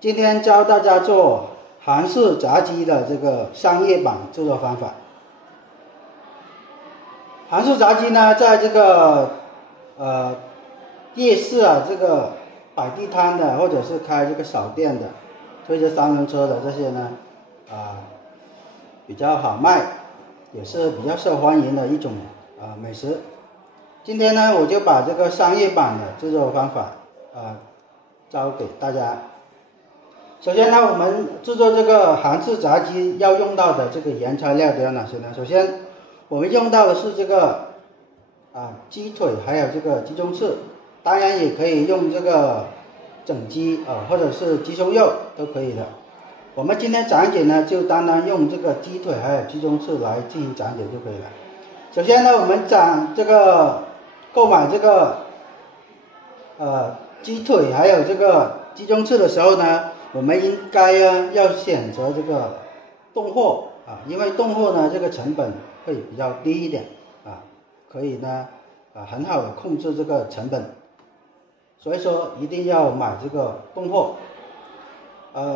今天教大家做韩式炸鸡的这个商业版制作方法。韩式炸鸡呢，在这个夜市啊，这个摆地摊的，或者是开这个小店的，推着三轮车的这些呢，比较好卖，也是比较受欢迎的一种美食。今天呢，我就把这个商业版的制作方法教给大家。首先呢，我们制作这个韩式炸鸡要用到的这个原材料都有哪些呢？首先，我们用到的是这个鸡腿，还有这个鸡中翅，当然也可以用这个整鸡或者是鸡胸肉都可以的。我们今天讲解呢，就单单用这个鸡腿还有鸡中翅来进行讲解就可以了。首先呢，我们购买这个鸡腿还有这个鸡中翅的时候呢，我们应该要选择这个冻货因为冻货呢这个成本会比较低一点可以呢很好的控制这个成本，所以说一定要买这个冻货。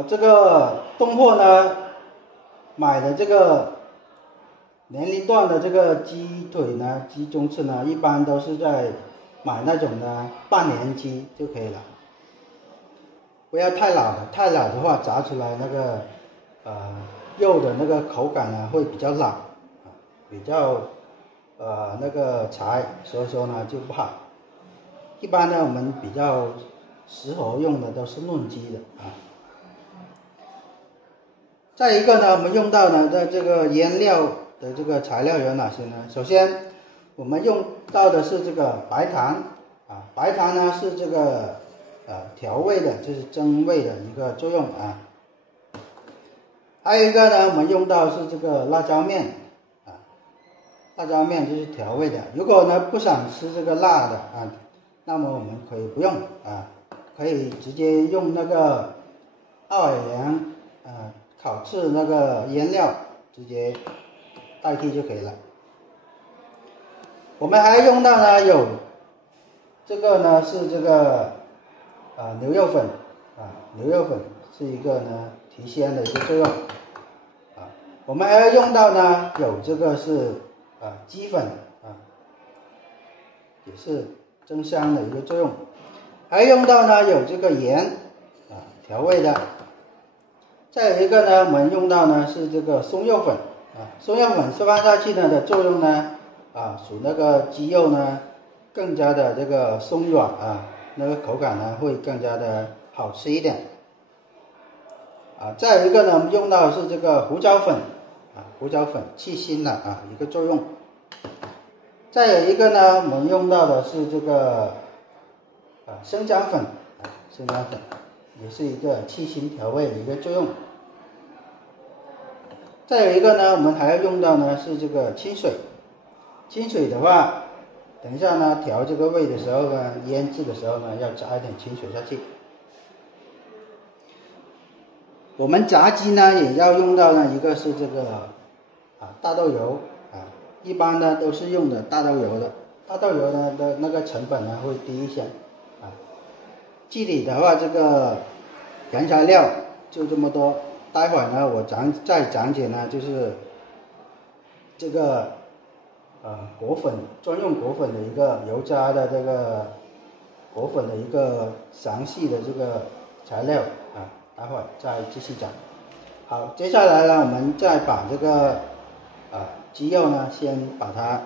这个冻货呢，买的这个年龄段的这个鸡腿呢、鸡中翅呢，一般都是在买那种的半年鸡就可以了，不要太老的，太老的话炸出来那个肉的那个口感呢会比较老比较那个柴，所以说呢就不好。一般呢我们比较适合用的都是嫩鸡的再一个呢，我们用到的这个腌料的这个材料有哪些呢？首先我们用到的是这个白糖白糖呢是这个调味的，就是增味的一个作用还有一个呢，我们用到是这个辣椒面辣椒面就是调味的。如果呢不想吃这个辣的那么我们可以不用可以直接用那个奥尔良烤制那个腌料直接代替就可以了。我们还用到呢有这个呢是这个牛肉粉牛肉粉是一个呢提鲜的一个作用我们还要用到呢有这个是鸡粉也是增香的一个作用，还用到呢有这个盐调味的。再有一个呢，我们用到呢是这个松肉粉松肉粉放下去呢的作用呢使那个鸡肉呢更加的这个松软那个口感呢会更加的好吃一点再有一个呢，我们用到的是这个胡椒粉胡椒粉去腥的一个作用。再有一个呢，我们用到的是这个生姜粉生姜粉也是一个去腥调味的一个作用。再有一个呢，我们还要用到呢是这个清水。清水的话，等一下呢调这个味的时候呢，腌制的时候呢要加一点清水下去。我们炸鸡呢也要用到呢一个是这个大豆油一般呢都是用的大豆油的，大豆油呢的那个成本呢会低一些具体的话这个原材料就这么多，待会儿呢我再讲解呢就是这个果粉专用果粉的一个油炸的这个果粉的一个详细的这个材料待会儿再继续讲。好，接下来呢我们再把这个鸡肉呢先把它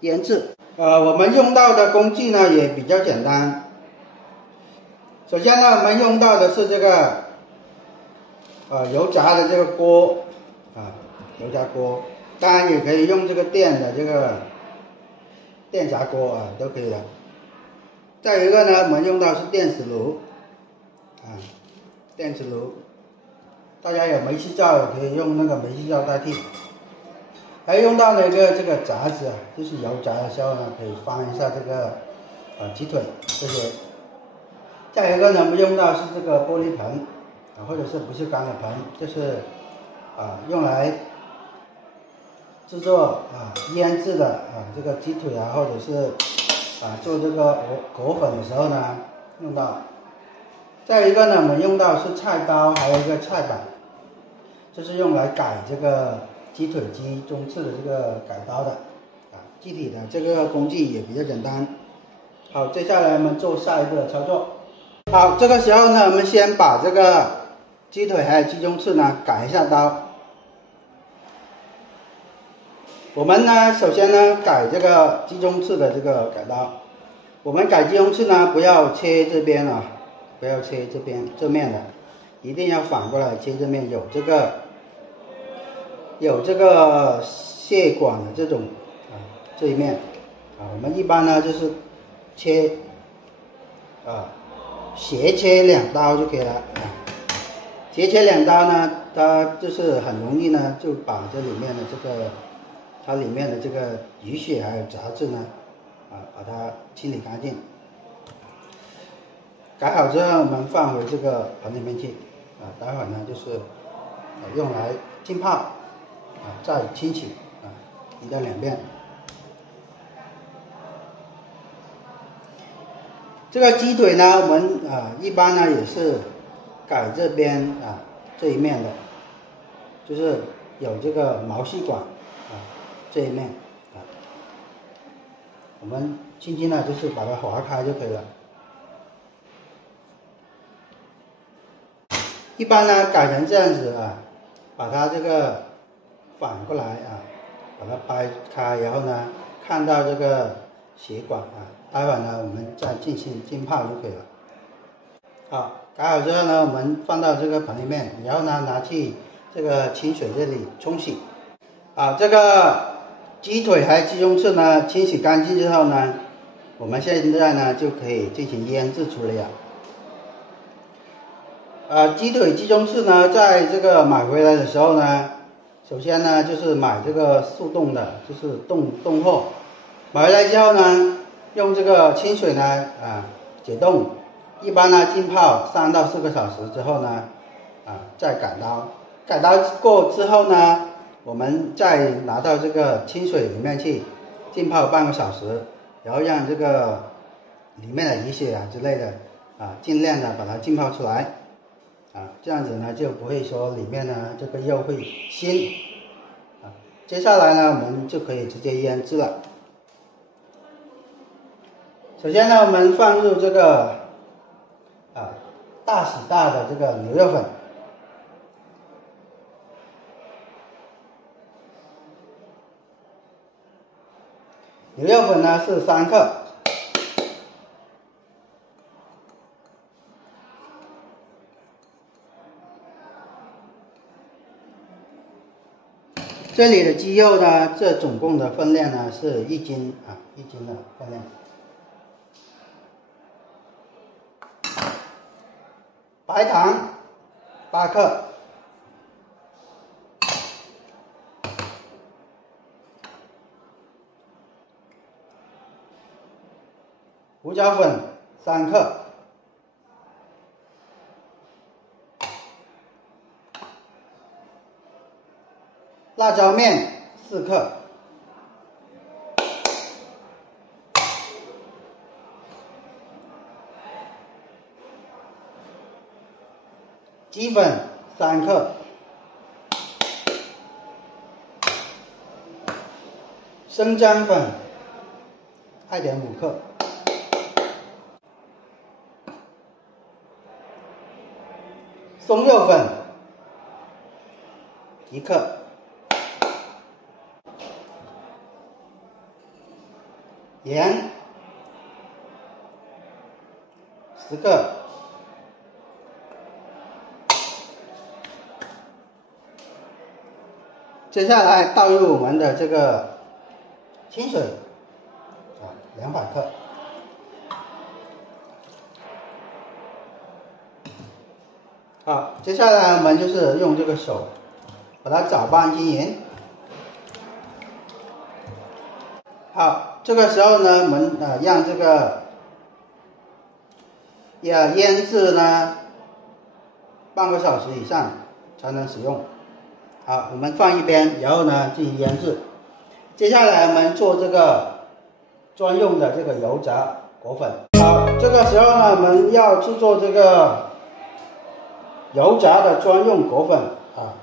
腌制我们用到的工具呢也比较简单。首先呢我们用到的是这个油炸的这个锅油炸锅，当然也可以用这个电的这个电炸锅都可以的。再有一个呢我们用到是电磁炉电磁炉，大家有煤气灶也可以用那个煤气灶代替。还用到了一个这个炸子就是油炸的时候呢可以翻一下这个鸡腿这些。再有一个呢我们用到是这个玻璃盆或者是不锈钢的盆，就是用来制作腌制的这个鸡腿或者是做这个果粉的时候呢用到。再一个呢，我们用到是菜刀，还有一个菜板，这是用来改这个鸡腿鸡中翅的这个改刀的具体的这个工具也比较简单。好，接下来我们做下一个操作。好，这个时候呢，我们先把这个鸡腿还有鸡中翅呢改一下刀。我们呢，首先呢改这个鸡中翅的这个改刀。我们改鸡中翅呢，不要切这边啊，不要切这边正面的，一定要反过来切正面，有这个血管的这种这一面我们一般呢就是切斜切2刀就可以了斜切2刀呢，它就是很容易呢就把这里面的它里面的这个淤血还有杂质呢把它清理干净。改好之后，我们放回这个盆里面去待会儿呢就是用来浸泡再清洗1到2遍。这个鸡腿呢，我们一般呢也是改这边这一面的，就是有这个毛细管这一面我们轻轻的就是把它划开就可以了。一般呢改成这样子把它这个反过来把它掰开，然后呢看到这个血管待会呢我们再进行浸泡就可以了。好，改好之后呢，我们放到这个盆里面，然后呢拿去这个清水这里冲洗。这个鸡腿还有鸡中翅呢清洗干净之后呢，我们现在呢就可以进行腌制处理了。鸡腿鸡中翅呢，在这个买回来的时候呢，首先呢就是买这个速冻的，就是冻货。买回来之后呢，用这个清水呢解冻，一般呢浸泡3到4个小时之后呢再改刀。改刀过之后呢，我们再拿到这个清水里面去浸泡半个小时，然后让这个里面的淤血之类的尽量的把它浸泡出来这样子呢就不会说里面呢这个肉会腥接下来呢我们就可以直接腌制了。首先呢，我们放入这个大喜大的这个牛肉粉，牛肉粉呢是3克，这里的鸡肉呢，这总共的分量呢是1斤1斤的分量。白糖8克，胡椒粉3克，辣椒面4克，鸡粉3克，生姜粉2.5克，松肉粉1克，盐10克，接下来倒入我们的这个清水200克。好，接下来我们就是用这个手把它搅拌均匀。好，这个时候呢，我们让这个腌制呢半个小时以上才能使用。好，我们放一边，然后呢进行腌制。接下来我们做这个专用的这个油炸果粉。好，这个时候呢，我们要制作这个油炸的专用果粉啊。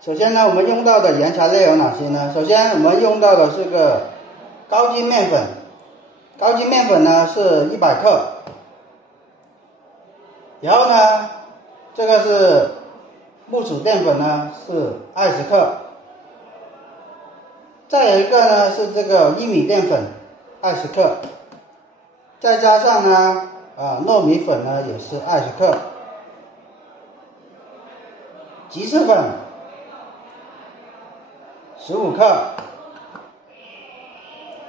首先呢，我们用到的原材料有哪些呢？首先我们用到的是个高筋面粉，高筋面粉呢是100克，然后呢，这个是木薯淀粉呢是20克，再有一个呢是这个玉米淀粉20克，再加上呢糯米粉呢也是20克，鸡翅粉15克，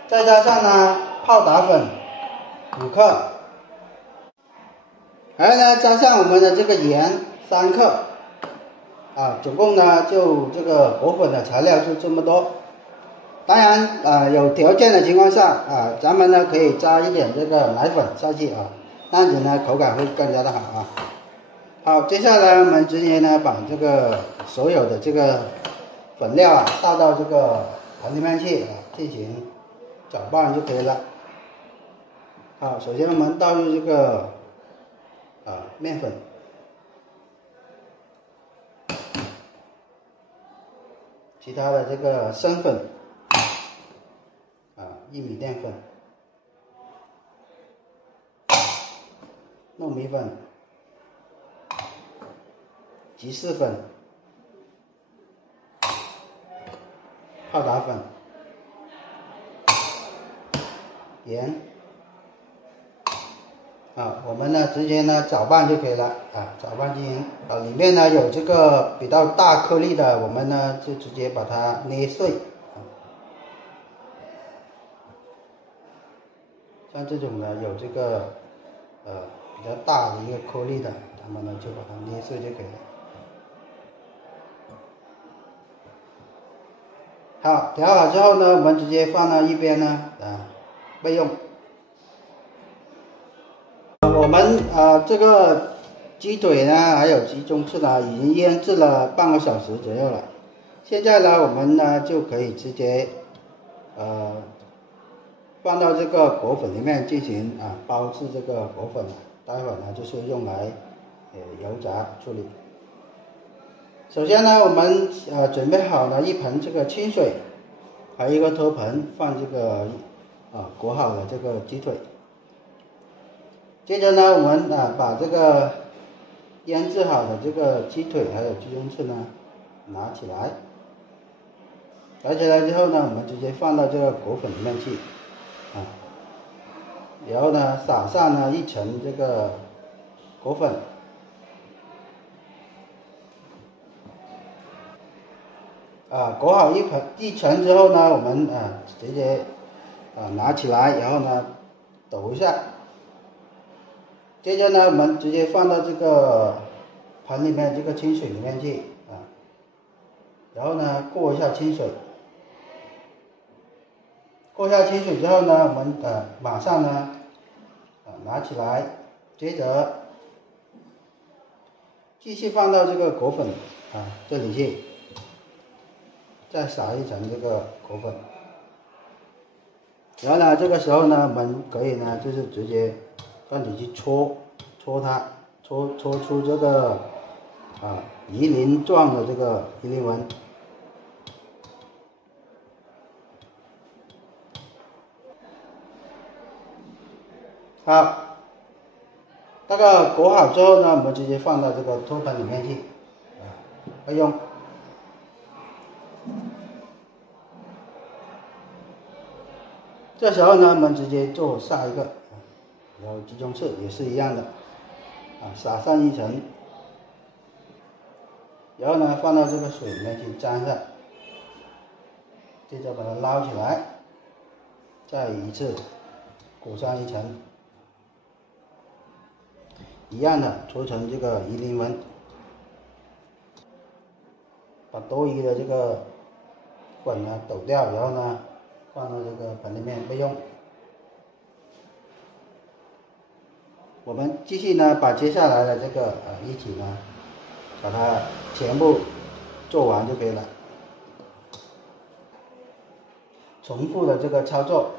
再加上呢泡打粉5克，还有呢加上我们的这个盐3克，总共呢就这个果粉的材料就这么多。当然有条件的情况下咱们呢可以加一点这个奶粉下去那样子呢口感会更加的好好，接下来我们直接呢把这个所有的这个粉料倒到这个盆里面去进行搅拌就可以了。好，首先我们倒入这个面粉，其他的这个生粉玉米淀粉、糯米粉、鸡翅粉、泡打粉、盐我们呢直接呢搅拌就可以了搅拌均匀里面呢有这个比较大颗粒的，我们呢就直接把它捏碎像这种呢有这个比较大的一个颗粒的，咱们呢就把它捏碎就可以了。好，调好之后呢，我们直接放到一边呢备用。我们这个鸡腿呢还有鸡中翅呢已经腌制了半个小时左右了，现在呢我们呢就可以直接放到这个果粉里面进行包制这个果粉，待会呢就是用来油炸处理。首先呢我们准备好了一盆这个清水，还有一个托盆放这个裹好了这个鸡腿。接着呢我们把这个腌制好的这个鸡腿还有鸡中翅呢拿起来之后呢，我们直接放到这个果粉里面去然后呢撒上呢一层这个果粉，裹好一层之后呢，我们直接拿起来，然后呢抖一下，接着呢我们直接放到这个盆里面这个清水里面去然后呢过一下清水，过下清水之后呢，我们马上呢拿起来，接着继续放到这个果粉这里去，再撒一层这个果粉，然后呢这个时候呢我们可以呢就是直接让你去搓它，搓出这个鱼鳞状的这个鱼鳞纹。好，这个裹好之后呢，我们直接放到这个托盆里面去备用。这时候呢，我们直接做下一个，然后鸡中翅也是一样的撒上一层，然后呢放到这个水里面去沾上，接着把它捞起来，再一次裹上一层。一样的搓成这个鱼鳞纹，把多余的这个粉呢抖掉，然后呢放到这个盆里面备用。我们继续呢把接下来的这个一起呢把它全部做完就可以了，重复的这个操作。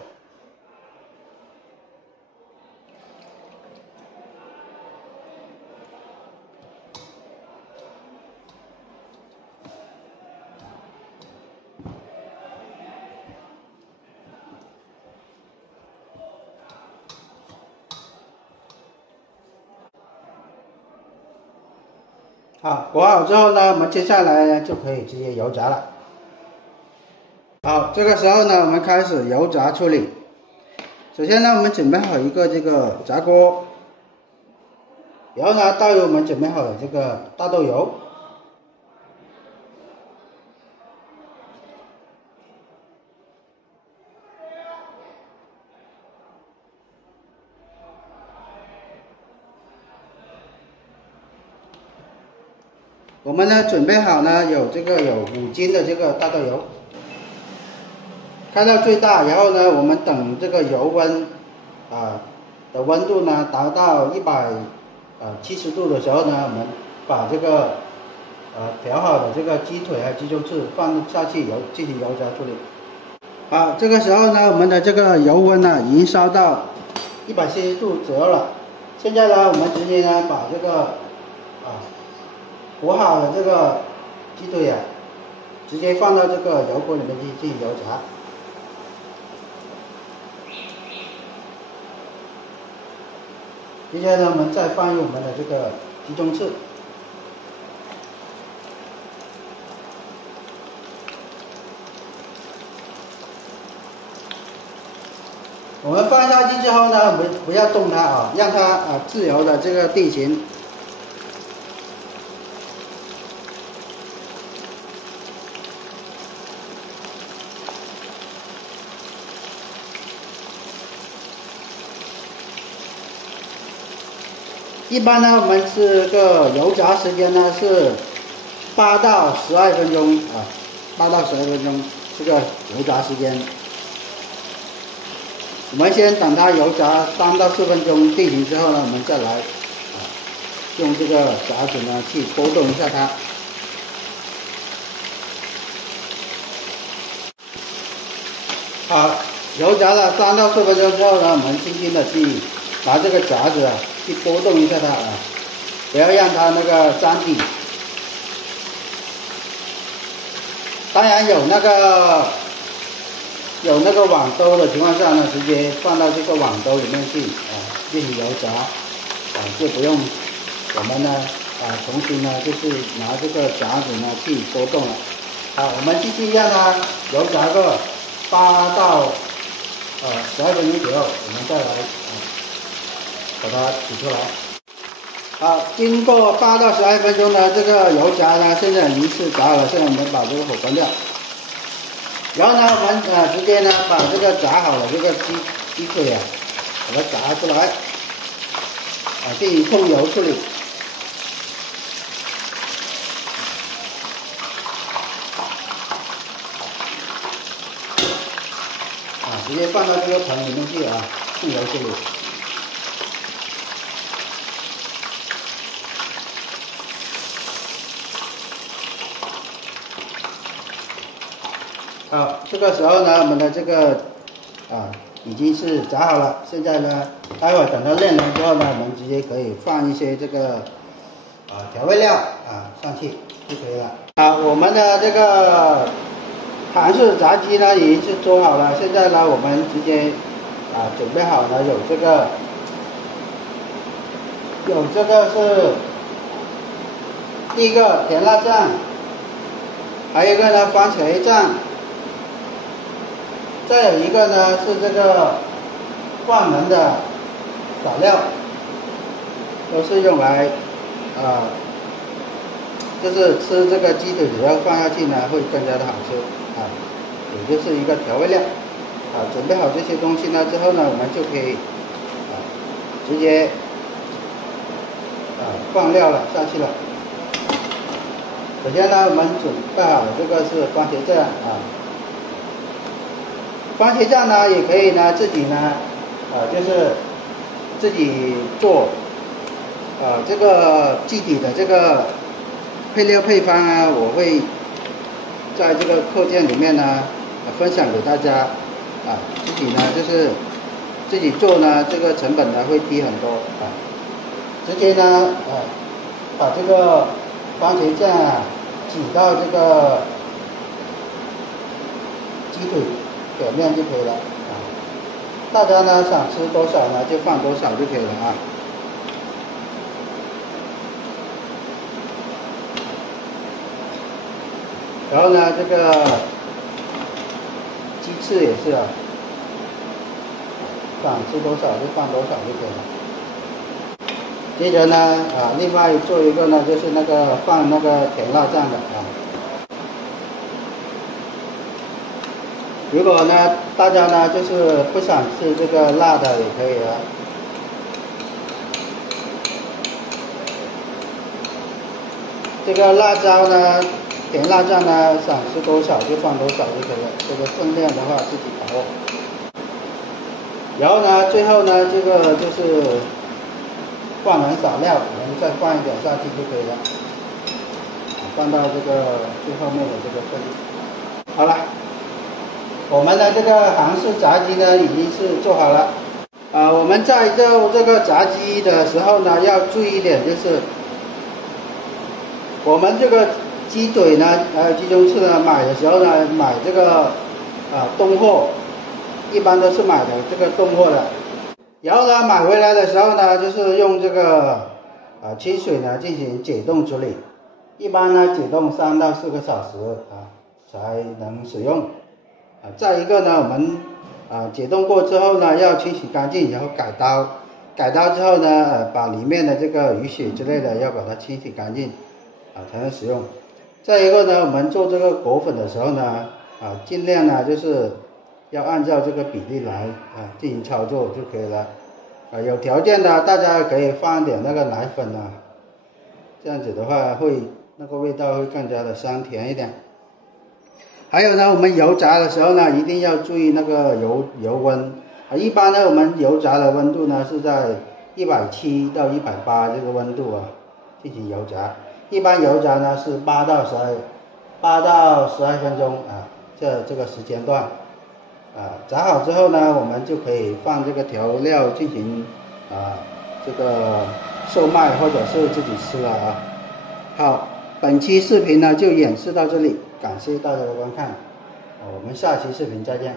好，裹好之后呢，我们接下来呢就可以直接油炸了。好，这个时候呢，我们开始油炸处理。首先呢，我们准备好一个这个炸锅，然后呢，倒入我们准备好的这个大豆油。我们呢准备好呢有5斤的这个大豆油，开到最大，然后呢我们等这个油温的温度呢达到170度的时候呢，我们把这个调好的这个鸡腿和鸡胸翅放下去进行油炸处理。好，这个时候呢我们的这个油温呢已经烧到170度左右了。现在呢我们直接呢把这个裹好的这个鸡腿直接放到这个油锅里面去进行油炸。接下来呢，我们再放入我们的这个鸡胸翅。我们放下去之后呢，我们不要动它让它自由的这个定型。一般呢，我们这个油炸时间呢是8到12分钟8到12分钟这个油炸时间。我们先等它油炸3到4分钟定型之后呢，我们再来用这个夹子呢去拨动一下它。好，油炸了3到4分钟之后呢，我们轻轻的去拿这个夹子去拨动一下它不要让它那个粘底。当然有那个网兜的情况下呢，直接放到这个网兜里面去进行油炸就不用我们呢重新呢就是拿这个夹子呢去拨动了。好，我们继续让它油炸个8到12分钟左右，我们再来把它取出来。好，经过8到12分钟的这个油炸呢，现在已经是炸好了。现在我们把这个火关掉，然后呢，我们直接呢把这个炸好了这个鸡腿把它炸出来进行控油处理。直接放到这个盆里面去控油处理。好，这个时候呢，我们的这个已经是炸好了。现在呢，待会儿等它晾凉之后呢，我们直接可以放一些这个调味料上去就可以了。好，我们的这个韩式炸鸡呢已经是做好了。现在呢，我们直接准备好了有这个是第一个甜辣酱，还有一个呢番茄酱。再有一个呢是这个万能的调料，都是用来就是吃这个鸡腿只要放下去呢会更加的好吃也就是一个调味料准备好这些东西呢之后呢，我们就可以直接放料了下去了。首先呢，我们准备好这个是番茄酱番茄酱呢也可以呢自己呢就是自己做这个具体的这个配料配方我会在这个课件里面呢分享给大家自己呢就是自己做呢这个成本呢会低很多直接呢把这个番茄酱挤到这个鸡腿表面就可以了大家呢想吃多少呢就放多少就可以了然后呢，这个鸡翅也是啊，想吃多少就放多少就可以了。接着呢，另外做一个呢，就是那个放那个甜辣酱的啊。如果呢，大家呢就是不想吃这个辣的也可以啊。这个辣椒呢，甜辣酱呢，想吃多少就放多少就可以了。这个分量的话自己把握。然后呢，最后呢，这个就是放完少料，我们再放一点下去就可以了。放到这个最后面的这个份。好了，我们的这个韩式炸鸡呢已经是做好了。我们在做这个炸鸡的时候呢，要注意一点，就是我们这个鸡腿呢，还有鸡中翅呢，买的时候呢，买这个冻货。一般都是买的这个冻货的，然后呢，买回来的时候呢，就是用这个清水呢进行解冻处理，一般呢解冻3到4个小时才能使用。再一个呢，我们解冻过之后呢，要清洗干净，然后改刀，改刀之后呢，把里面的这个鱼血之类的要把它清洗干净才能使用。再一个呢，我们做这个裹粉的时候呢，尽量呢就是要按照这个比例来进行操作就可以了。有条件的大家可以放一点那个奶粉这样子的话会那个味道会更加的香甜一点。还有呢，我们油炸的时候呢，一定要注意那个油温一般呢，我们油炸的温度呢是在170到180这个温度进行油炸。一般油炸呢是8到12分钟这个时间段。炸好之后呢，我们就可以放这个调料进行这个售卖或者是自己吃了好，本期视频呢就演示到这里，感谢大家的观看，我们下期视频再见。